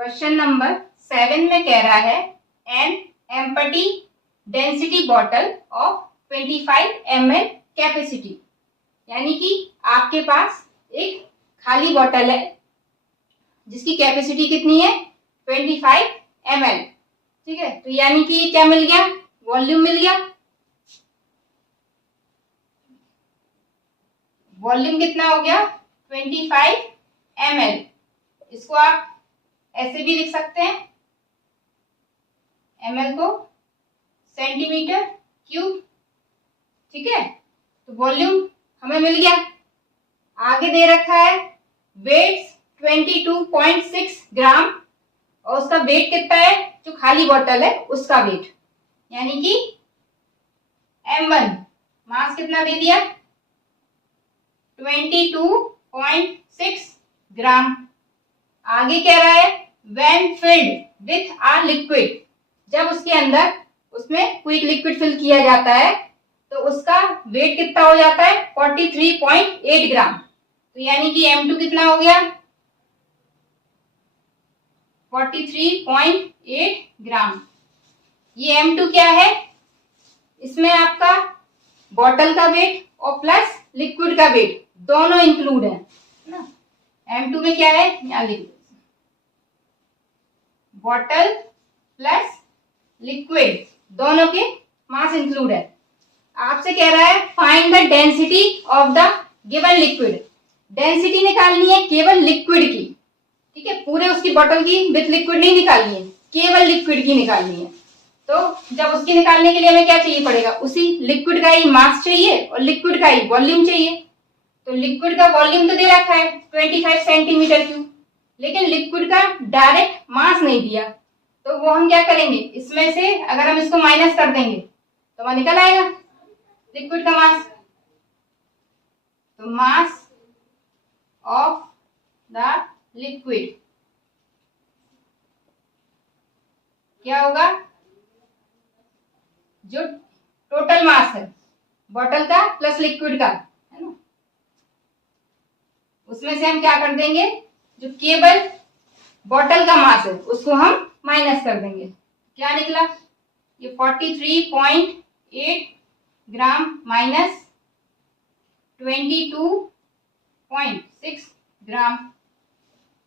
Question number 7 में कह रहा है an empty density bottle of 25 ml capacity, यानी कि आपके पास एक खाली बॉटल है जिसकी कैपेसिटी कितनी है 25 ml। ठीक है, तो यानी कि क्या मिल गया, वॉल्यूम मिल गया। वॉल्यूम कितना हो गया 25 ml। इसको आप ऐसे भी लिख सकते हैं, ml को सेंटीमीटर क्यूब। ठीक है, तो वॉल्यूम हमें मिल गया। आगे दे रखा है वेट 22.6 ग्राम और उसका वेट कितना है, जो खाली बोतल है उसका वेट, यानी कि m1 मास कितना दे दिया 22.6 ग्राम। आगे कह रहा है when filled with a liquid, जब उसके अंदर उसमें क्विक लिक्विड फिल किया जाता है तो उसका वेट कितना हो जाता है 43.8 ग्राम। तो यानी कि m2 कितना हो गया 43.8 ग्राम। ये m2 क्या है, इसमें आपका बॉटल का वेट और प्लस लिक्विड का वेट दोनों इंक्लूड है ना। m2 में क्या है, यहाँ लिख दो, बॉटल प्लस लिक्विड दोनों के मास इंक्लूड है। आपसे कह रहा है find the density of the given liquid. Density निकालनी है केवल लिक्विड की। ठीक है, पूरे उसकी बोतल की विथ लिक्विड नहीं निकालनी है, केवल लिक्विड की निकालनी है। तो जब उसकी निकालने के लिए हमें क्या चाहिए पड़ेगा, उसी लिक्विड का ही मास चाहिए और लिक्विड का ही वॉल्यूम चाहिए। तो लिक्विड का वॉल्यूम तो दे रखा है 25 सेंटीमीटर क्यूब, लेकिन लिक्विड का डायरेक्ट मास नहीं दिया। तो वो हम क्या करेंगे, इसमें से अगर हम इसको माइनस कर देंगे तो वह निकल आएगा लिक्विड का मास। तो मास ऑफ द लिक्विड क्या होगा, जो टोटल मास है बॉटल का प्लस लिक्विड का है ना, उसमें से हम क्या कर देंगे, जो केवल बॉटल का मास है उसको हम माइनस कर देंगे। क्या निकला, ये 43.8 ग्राम माइनस 22.6 ग्राम।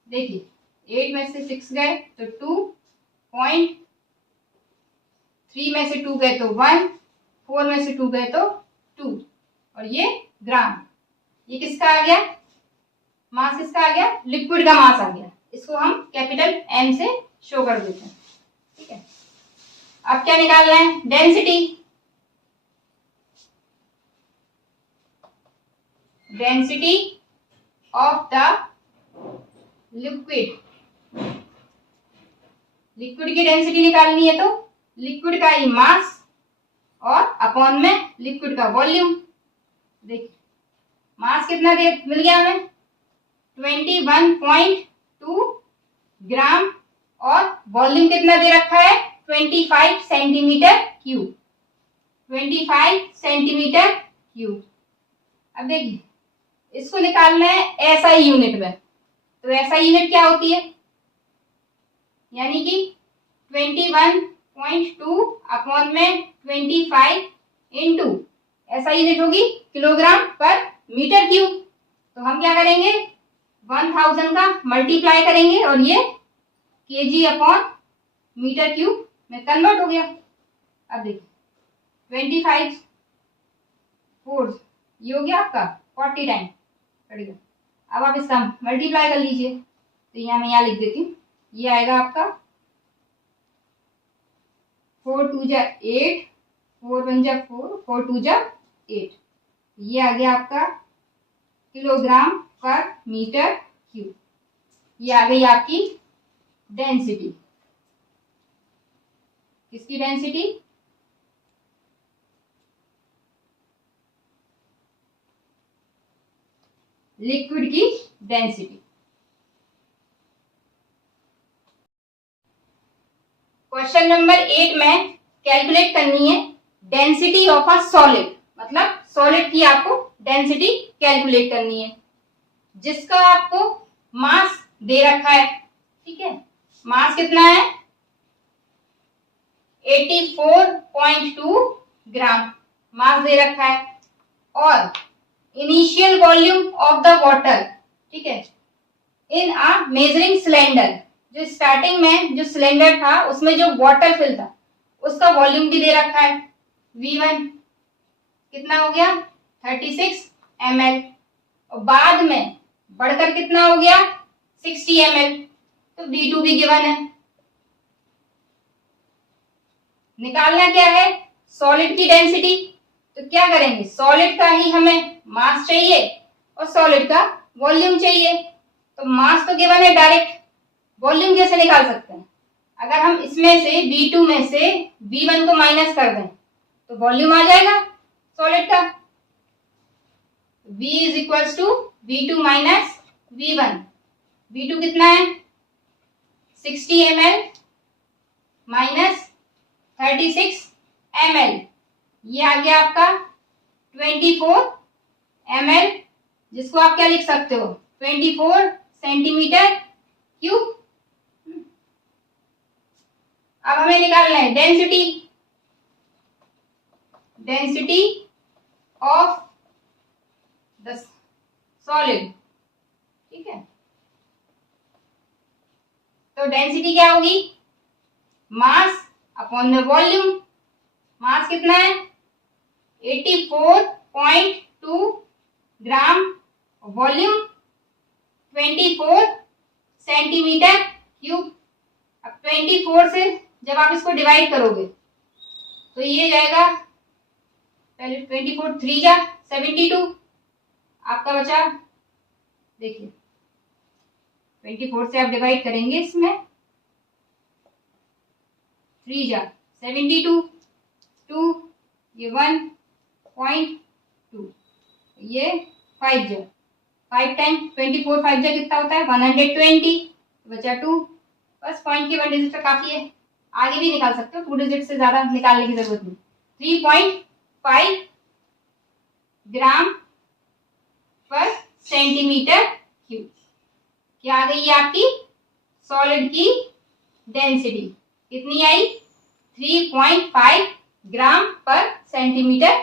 देखिए 8 में से 6 गए तो 2.3 में से 2 गए तो 1, 4 में से 2 गए तो 2, और ये ग्राम। ये किसका आ गया मास, किसका आ गया, लिक्विड का मास आ गया। इसको हम कैपिटल M से शो कर देते हैं। ठीक है, अब क्या निकालना है, density. Density of the liquid, liquid की डेंसिटी निकालनी है तो लिक्विड का ही मास और अपॉन में लिक्विड का वॉल्यूम। देखिए मास कितना दे मिल गया हमें 21.2 ग्राम और वॉल्यूम कितना दे रखा है 25 सेंटीमीटर क्यूब। 25 centimetre cube. अब देखिए इसको निकालना है SI यूनिट में, तो SI यूनिट क्या होती है, यानी कि 21.2 अपॉन में 25 इंटू SI यूनिट होगी किलोग्राम पर मीटर क्यूब। तो हम क्या करेंगे 1000 का मल्टीप्लाई करेंगे और ये केजी अपॉन मीटर क्यूब में कन्वर्ट हो गया। अब देखिए 25 4 ये हो गया आपका 40 टाइम कट गया। अब आप इसका मल्टीप्लाई कर लीजिए, तो यहाँ मैं यहाँ लिख देती हूँ, ये आएगा आपका 4 2 जा 8, 4 1 जा 4, 4 2 जा 8। ये आ गया आपका किलोग्राम पर मीटर क्यूब। ये आ गई आपकी डेंसिटी। किसकी डेंसिटी, लिक्विड की डेंसिटी। क्वेश्चन नंबर 8 में कैलकुलेट करनी है डेंसिटी ऑफ अ सॉलिड, मतलब सॉलिड की आपको डेंसिटी कैलकुलेट करनी है जिसका आपको मास दे रखा है। ठीक है, मास कितना है 84.2 ग्राम मास दे रखा है। और initial volume of the water, ठीक है, इन अ मेजरिंग सिलेंडर, जो स्टार्टिंग में जो सिलेंडर था उसमें जो वाटर फिल था उसका वॉल्यूम भी दे रखा है। V1 कितना हो गया 36 ml, और बाद में बढ़कर कितना हो गया 60 ml, तो V2 भी गिवन है। निकालना क्या है सॉलिड की डेंसिटी, तो क्या करेंगे सॉलिड का ही हमें मास चाहिए और सॉलिड का वॉल्यूम चाहिए। तो मास तो गिवन है डायरेक्ट, वॉल्यूम कैसे निकाल सकते हैं, अगर हम इसमें से V2 में से V1 को माइनस कर दें तो वॉल्यूम आ जाएगा सॉलिड का। V is equals to V2 minus V1। V2 कितना है 60 ml माइनस 36 ml, ये आ गया आपका 24 ml, जिसको आप क्या लिख सकते हो 24 सेंटीमीटर क्यूब। अब हमें निकालना है डेंसिटी ऑफ द सॉलिड, ठीक है। तो डेंसिटी क्या होगी मास अपॉन में वॉल्यूम। मास कितना है 84.2 ग्राम, वॉल्यूम 24 सेंटीमीटर क्यूब। अब 24 से जब आप इसको डिवाइड करोगे तो ये जाएगा, पहले 24 3 जा 72, आपका बचा देखिए 24 से आप डिवाइड करेंगे इसमें 3 जा 72, 2 ये 1.2, ये 5 जा 5 टाइम 24 5 जा कितना होता है 120, बचा 2। बस पॉइंट के 1 डिजिट तक काफी है, आगे भी निकाल सकते हो 2 डिजिट से ज्यादा निकालने की जरूरत नहीं। 3.5 ग्राम पर सेंटीमीटर क्यूब, क्या आ गई आपकी सॉलिड की डेंसिटी, कितनी आई 3.5 ग्राम पर सेंटीमीटर